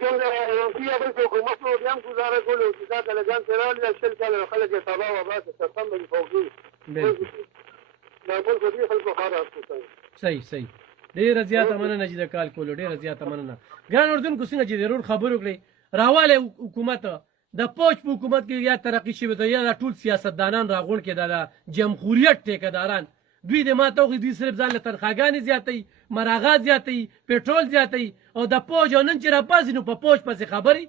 څنګه یو بل حکومت نو بیا هم ګزاره کولو چې دا طالبان چې راغلل شل کاله خلک یې تباه وباسه ستم به فوقي دا ټول په دې خلکو خراب شو. صحیح ډېره زیاته مننه چې د کال کولو ډېره زیاته مننه. ګران اردوونکو څنګه چې ضرور خبرې وکړئ راوالی حکومت د پوج په حکومت کې یا ترقي شوي ده یا دا ټول سیاستدانان راغونډ کې د جمهوریت ټیکهداران دوی د ما ته وخت دوی صرف ځان له تنخواګانې زیاتوي مراغات زیاتوي پټرول زیاتوي او د پوج او نن چې راپاسي نو په پوج پسې خبرې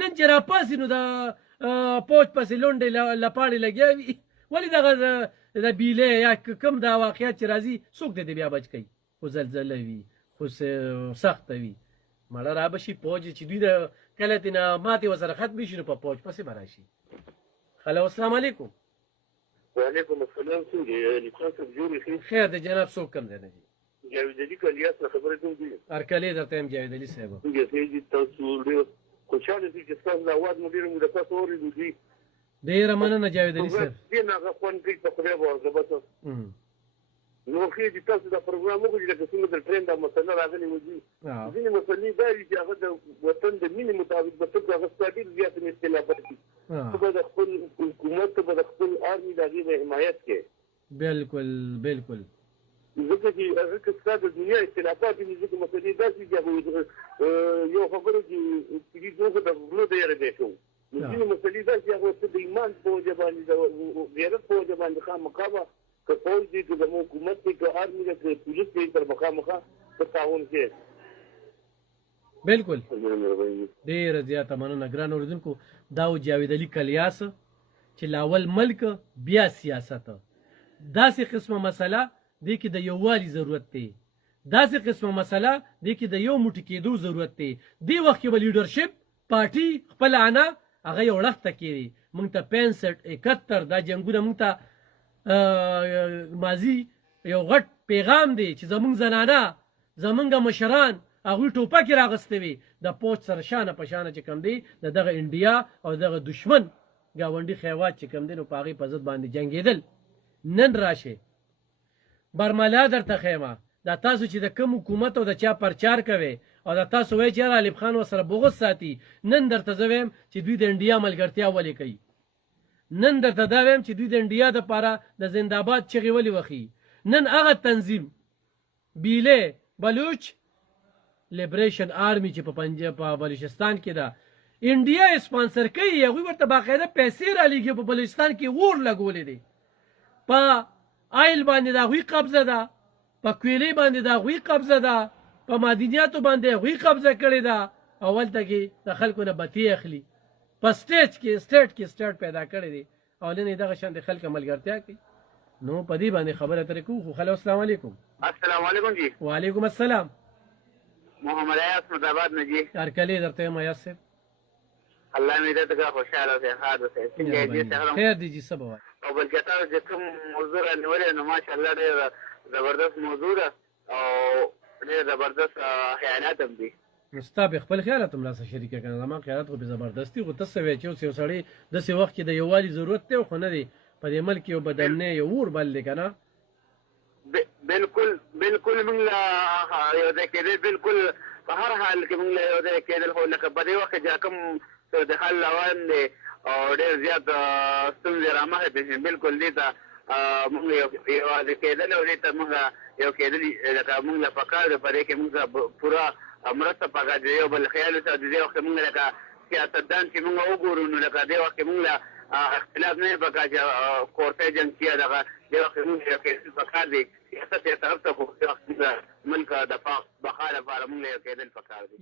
نن چې راپاسي نو د پوج پسې لونډې لپاړې لګیا وي ولې دغه د بیلې یا کوم دا واقعیت چې راځي څوک دې بیا بچ کوي خو زلزله وي خو سخته وي مړه را به شي پوج چې دوی د کله تې نه ماتې ورسره ختمې شي نو په پوج پسې به راشي. هلو السلام علیکم. وعلیکم السلام. څنګه لیکوال صاحب جوړ ښه خیر دی جناب څوک کوم دی نه دي جاوید علي کلیاس نه خبرې کوم دي هرکلی درته یم جاوید علي صاحب. څنګه دي تاسو ډېر خوشحاله دي چې تاسو د اواز مو ډېر مو د تاسو اورېدو دي ډېره مننه جاوید علي صاحب. دې نه هغه خوند کوي په خدای باور بس نو خو دې تاسو دا پروګرام وکړئ لکه څنګه د ټرین دا مسله راغلې وه ځینې مسلې دا دي چې هغه د وطن د مینې مطابق به ته هغه ستا ډېر زیات اختلافات دي ته به د خپل حکومت ته به د خپل آرمي د هغې به حمایت کوې بالکل ځکه چې هغه که ستا د دنیا اختلافات دي ځکه مسلې داسې دي یو خبره چې دې دوه د غلو د یاره دی کوو نو ځینې مسلې داسې هغه ته د ایمان په وجه باندې د غیرت په وجه باندې خامخا به که پوج دی که زموږ حکومت دی که آرمي ده که پولیس دی تر مخامخه که تعاون کوي. بالکل ډېره زیاته مننه ګران اورېدونکو. دا و جاوید علي کلیاس چې لاول ملک بیا سیاست داسې قسمه مسله دی کې د یووالي ضرورت دی داسې قسمه مسله دی کې د یو موټی کېدو ضرورت دی. دې وخت کې به لیډرشپ پارټي خپل انا هغه یو لخته کېږي موږ ته 65-71 دا جنګونه موږ ته ماضي یو غټ پیغام دی چې زمونږ زنانه زمونږ مشران هغوی ټوپکې راغستې وي د پوج سره شانه په شانه چې کوم دی د دغه انډیا او دغه دشمن ګاونډي خیوات چې کوم دی نو په هغې په ضد باندې جنګېدل. نن راشئ برملا درته ښیمه دا تاسو چې د کوم حکومت او د چا پرچار کوئ او دا تاسو وایئ چې غالب خان ورسره بغض ساتي نن درته زه وایم چې دوی د انډیا ملګرتیا ولې کوي نن درته دا وایم چې دوی د انډیا دپاره د زنده‌باد چغې ولې وخي نن هغه تنظیم بیلې بلوچ لیبریشن آرمي چې په بلوچستان کې ده انډیا یې سپانسر کوي هغوی ورته باقاعده پیسې رالیږي په بلوچستان کې اور لګولې دی په آیل باندې د هغوی قبضه ده په کویلې باندې د هغوی قبضه ده په معدنیاتو باندې هغوی قبضه کړې ده او هلته کې د خلکو نه بتې اخلي په سټیټ کې پیدا کړی دی او نن یې دغه شانې خلک ملګرتیا کوي نو په دې باندې خبره ترې کوو خو خلو السلام علیکم. السلام علیکم جی. وعلیکم السلام. محمد ایاز مداباد نه جی. هرکلی درته یم ایاز صاحب. الله مې دې ته خوشحاله اوسې ښاد اوسې څنګه یې خیر دی جی څه به وایي او بلکې تاسو چې کوم موضوع رانیولې نو ماشاءالله ډېره زبردست موضوع ده او ډېر زبردست خیالات هم دي نو ستا به خپل خیالات هم راسه شریکه کنه زما خیالات خو به زبردستي خو ته څه وایې چې اوس یو سړی داسې وخت کې د یووالي ضرورت دی خو نه دی په دې ملک یو بدنې یو اور بل دی که نه بالکل موږ له یو ځای کېدل بالکل په هر حال کې موږ له یو ځای کېدل خو لکه په دې وخت کې چې کوم صورتحال روان دی او ډېر زیات ستونزې رامخې ته شي بالکل دې ته موږ یوازې کېدل او دې ته موږ یو کېدل لکه موږ له پکار دی په دې کې موږ پوره مرسته پکار دی یو بل خیال اوسه د دې وخت کې موږ لکه سیاستدان چې موږ وګورو نو لکه دې وخت کې موږ له اختلاف نه پکار چې کورته جنګ کیا دغه دې وخت کې موږ یو کېدل پکار دی سیاست یې طرف ته خو ملک د بقا لپاره موږ یو کېدل پکار دی